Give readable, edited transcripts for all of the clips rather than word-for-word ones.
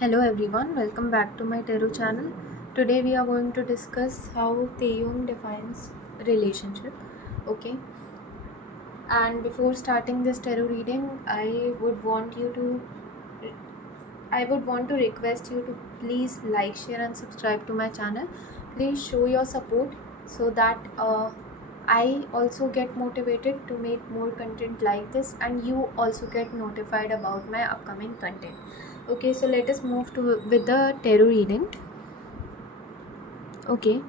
Hello everyone, welcome back to my tarot channel. Today we are going to discuss how Taeyong defines relationship. Okay, and before starting this tarot reading, I would want to request you to please like, share, and subscribe to my channel. Please show your support so that I also get motivated to make more content like this, and you also get notified about my upcoming content. Okay, so let us move to with the tarot reading. Okay,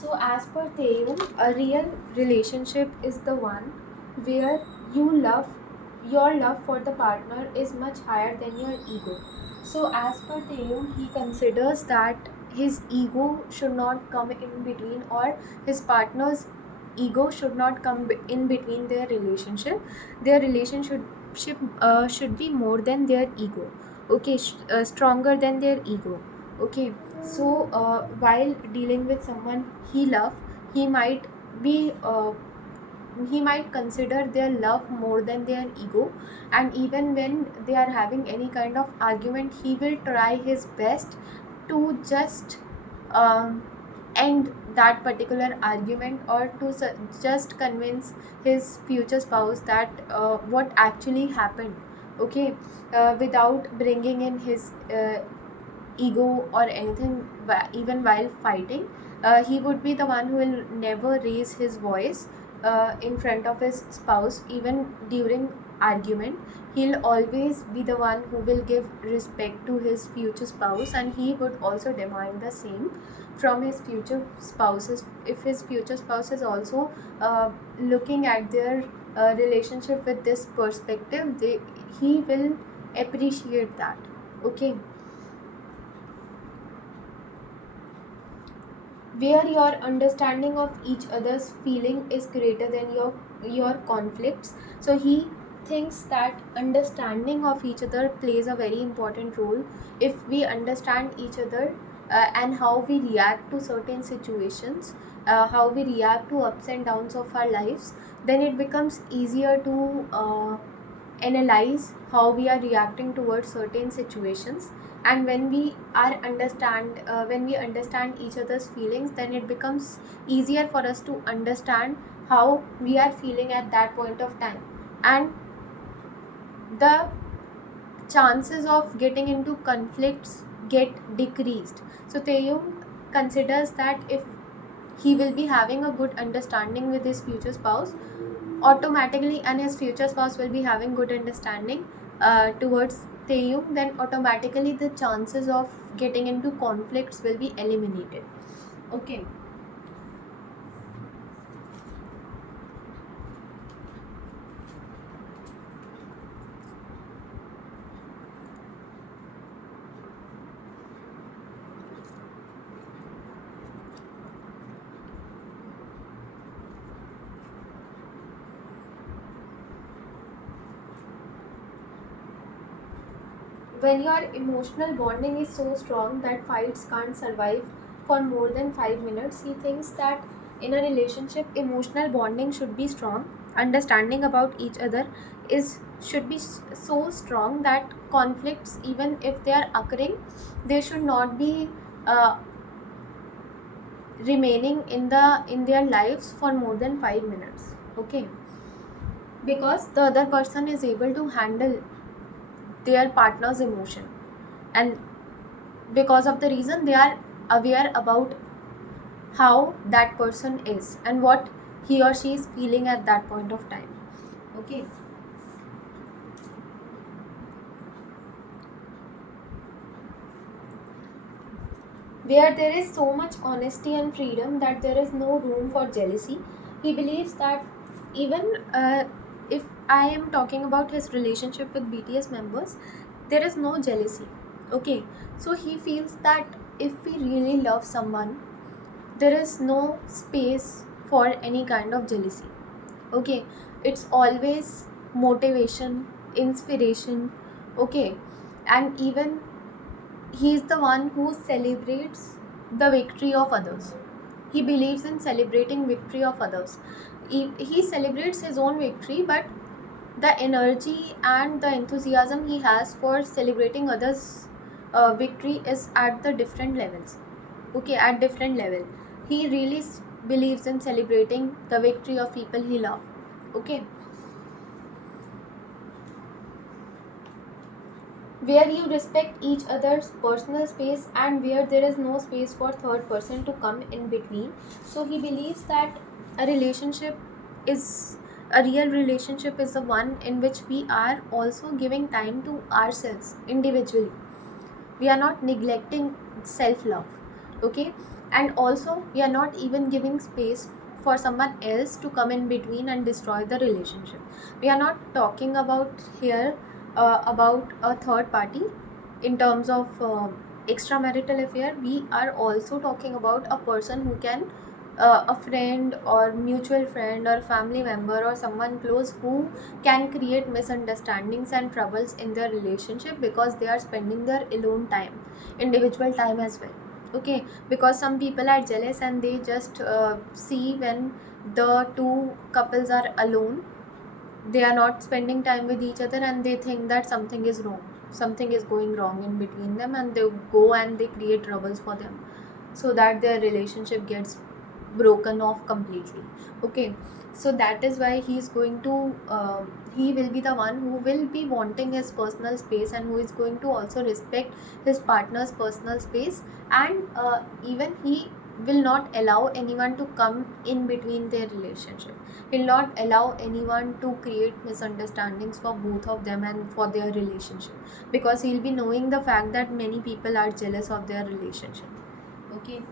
so as per Taeyong, a real relationship is the one where your love for the partner is much higher than your ego. So as per Taeyong, he considers that his ego should not come in between, or his partner's ego should not come in between their relationship. Their relationship should be more than their ego. Okay, stronger than their ego. Okay, so while dealing with someone he loves, he might be he might consider their love more than their ego, and even when they are having any kind of argument, he will try his best to just um, end that particular argument, or to just convince his future spouse that what actually happened. Okay, without bringing in his ego or anything. Even while fighting, he would be the one who will never raise his voice in front of his spouse. Even during argument, he'll always be the one who will give respect to his future spouse, and he would also demand the same from his future spouses. If his future spouse is also looking at their relationship with this perspective, he will appreciate that. Okay, where your understanding of each other's feeling is greater than your conflicts. So he thinks that understanding of each other plays a very important role. If we understand each other, and how we react to certain situations, how we react to ups and downs of our lives, then it becomes easier to analyze how we are reacting towards certain situations. And when we understand each other's feelings, then it becomes easier for us to understand how we are feeling at that point of time, and the chances of getting into conflicts get decreased. So Taeyong considers that if he will be having a good understanding with his future spouse automatically, and his future spouse will be having good understanding towards Taeyong, then automatically the chances of getting into conflicts will be eliminated. Okay. When your emotional bonding is so strong that fights can't survive for more than 5 minutes, he thinks that in a relationship, emotional bonding should be strong. Understanding about each other is should be so strong that conflicts, even if they are occurring, they should not be uh, remaining in their lives for more than 5 minutes. Okay, because the other person is able to handle their partner's emotion, and because of the reason they are aware about how that person is and what he or she is feeling at that point of time. Okay, where there is so much honesty and freedom that there is no room for jealousy. He believes that even if I am talking about his relationship with BTS members, there is no jealousy. Okay, so he feels that if we really love someone, there is no space for any kind of jealousy. Okay, it's always motivation, inspiration. Okay, and even he is the one who celebrates the victory of others. He believes in celebrating victory of others. He celebrates his own victory, but the energy and the enthusiasm he has for celebrating others victory is at the different levels. Okay, at different level he really believes in celebrating the victory of people he love. Okay, where you respect each other's personal space and where there is no space for third person to come in between. So he believes that a relationship is a real relationship is the one in which we are also giving time to ourselves individually. We are not neglecting self love. Okay, and also we are not even giving space for someone else to come in between and destroy the relationship. We are not talking about here about a third party in terms of extramarital affair. We are also talking about a person who can a friend or mutual friend or family member or someone close who can create misunderstandings and troubles in their relationship because they are spending their alone time, individual time as well. Okay, because some people are jealous and they just see when the two couples are alone, they are not spending time with each other and they think that something is wrong, something is going wrong in between them, and they go and they create troubles for them so that their relationship gets broken off completely. Okay, so that is why he's going to he will be the one who will be wanting his personal space and who is going to also respect his partner's personal space, and even he will not allow anyone to come in between their relationship. He'll not allow anyone to create misunderstandings for both of them and for their relationship, because he'll be knowing the fact that many people are jealous of their relationship. Okay,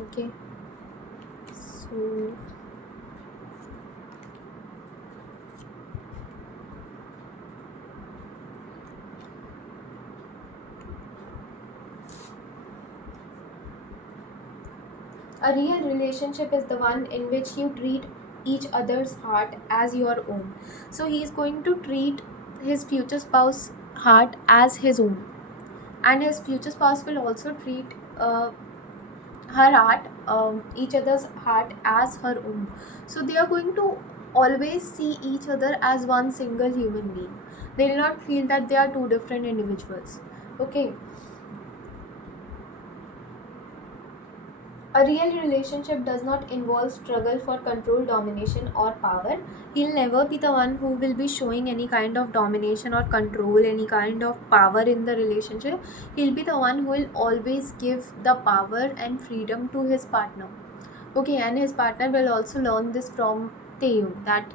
okay, so a real relationship is the one in which you treat each other's heart as your own. So he is going to treat his future spouse heart as his own, and his future spouse will also treat her heart, each other's heart as her own. So they are going to always see each other as one single human being. They will not feel that they are two different individuals. Okay, a real relationship does not involve struggle for control, domination, or power. He'll never be the one who will be showing any kind of domination or control, any kind of power in the relationship. He'll be the one who will always give the power and freedom to his partner. Okay, and his partner will also learn this from Taeyong, that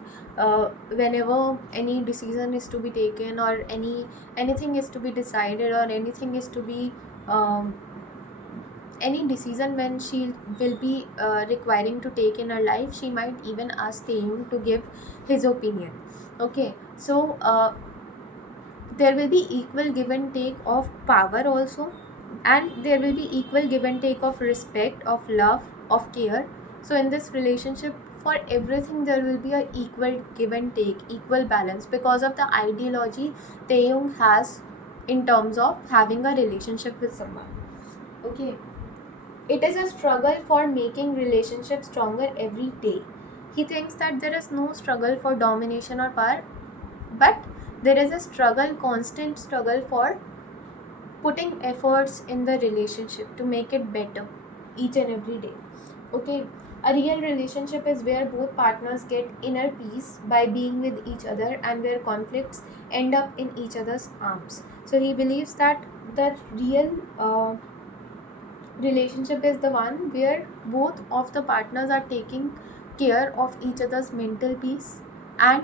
whenever any decision is to be taken or anything is to be decided or anything is to be um, any decision when she will be requiring to take in her life, she might even ask Taeyong to give his opinion. Okay, so there will be equal give and take of power also, and there will be equal give and take of respect, of love, of care. So in this relationship, for everything there will be a equal give and take, equal balance, because of the ideology Taeyong has in terms of having a relationship with someone. Okay, it is a struggle for making relationships stronger every day. He thinks that there is no struggle for domination or power, but there is a struggle, constant struggle for putting efforts in the relationship to make it better each and every day. Okay, a real relationship is where both partners get inner peace by being with each other and where conflicts end up in each other's arms. So he believes that the real relationship is the one where both of the partners are taking care of each other's mental peace, and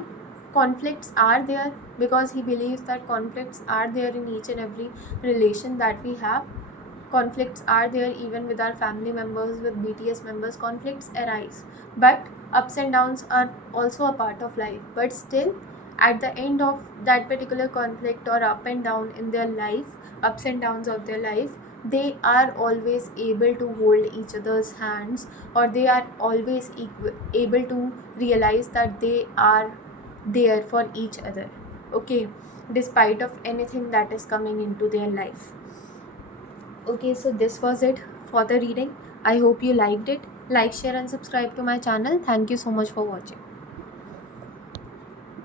conflicts are there because he believes that conflicts are there in each and every relation that we have. Conflicts are there even with our family members, with BTS members. Conflicts arise, but ups and downs are also a part of life. But still, at the end of that particular conflict or up and down in their life, ups and downs of their life, they are always able to hold each other's hands, or they are always able to realize that they are there for each other. Okay, despite of anything that is coming into their life. Okay, so this was it for the reading. I hope you liked it. Like, share and subscribe to my channel. Thank you so much for watching.